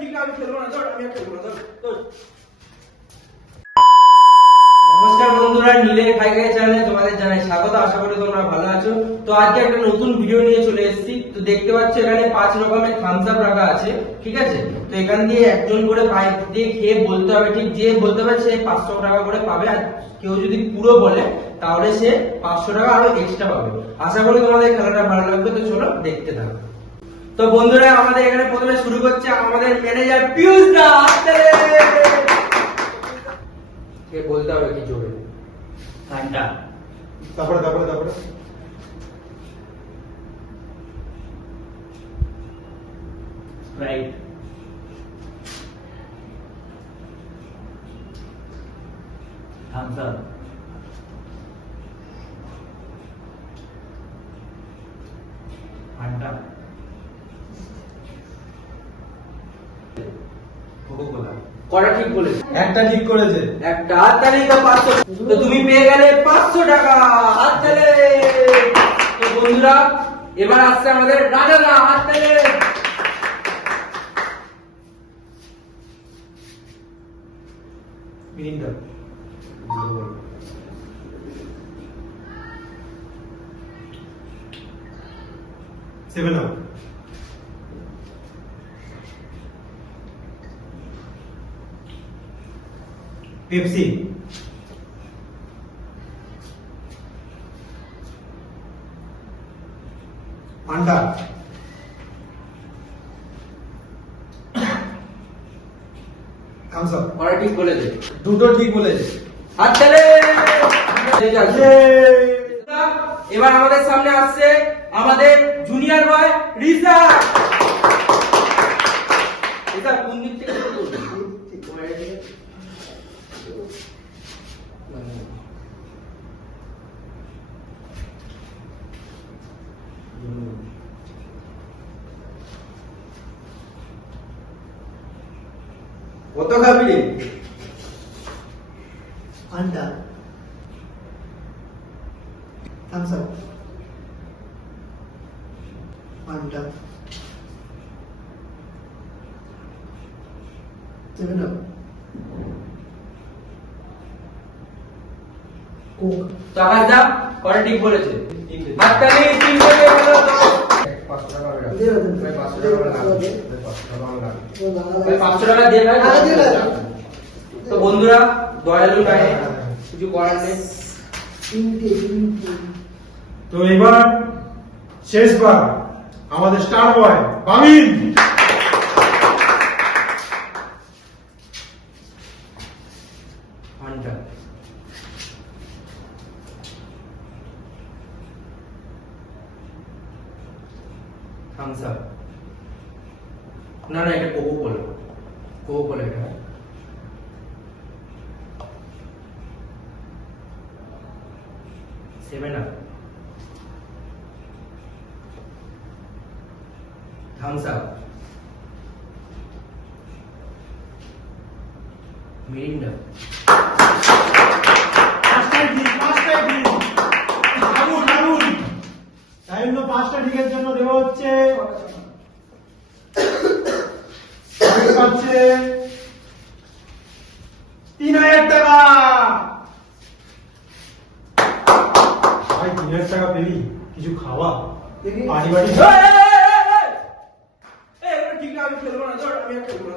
ঠিক আছে, আমি খেলবো না, আমি আর খেলবো না। নমস্কার বন্ধুরা, নীলে খাই খাই চ্যানেলে তোমাদের জানাই স্বাগত। আশা করি তোমরা ভালো আছো। তো আজকে একটা নতুন ভিডিও নিয়ে চলে এসেছি। তো দেখতে পাচ্ছ এখানে 5 রকমের থামস আপ রাখা আছে, ঠিক আছে? তো এখান দিয়ে একজন করে পাইপ দিয়ে খেয়ে বলতে হবে, ঠিক যে বলতে পারে সে 500 টাকা করে পাবে। আর কেউ যদি পুরো বলে তাহলে সে 500 টাকা আরো এক্সট্রা পাবে। আশা করি তোমাদের খেলাটা ভালো লাগবে। তো চলো দেখতে থাকো। তো বন্ধুরা, আমাদের এখানে প্রথমে শুরু করছে আমাদের ম্যানেজার পিয়ুষ দা। কে বলতে হবে কি জোরে? ঘন্টা। তারপরে রাইট। Thums up. ঘন্টা। কটা ঠিক বলেছে? একটা ঠিক করেছে। একটা হাততালি তো 500। তো তুমি পেয়ে গেলে 500 টাকা। হাততালি। তো বন্ধুরা, এবার আসছে আমাদের রাজাদা। হাততালি। মিনিংটা 7 আপ পেপসি পান্ডা থামস আপ। কটা ঠিক বলেছে? দুটো ঠিক বলেছে। হাততালি। এবার আমাদের সামনে আসছে আমাদের জুনিয়র বয় রিজা। এটা কোন দিক থেকে শুরু করবে? কত খাবি রে? পান্ডা থামস আপ পান্ডা 7 আপ কোক। তো আকাশ দা কটা ঠিক বলেছে? হাততালি। 300 টাকা গেল। 500 টাকা হয়ে গেল। 500 টাকা লাগবে। 500 টাকা দিয়ে ভাই। তো বন্ধুরা, দয়ালু নাই, কিছু করার নেই। তো এবার শেষবার আমাদের স্টার বয় বামিন। ঘন্টা। Thums Up. না না, এটা কোকো কোলা। কোকো কোলা এটা। Seven Up. Thums Up. Mirinda. Time তো 5টা ঠিকের জন্য দেওয়া হচ্ছে। পাচ্ছে 3000 টাকা। ভাই 3000 টাকা পেলি, কিছু খাওয়া পানি বাড়ি। ঠিক আছে, আমি খেলবো না, আমি আর খেলবো না।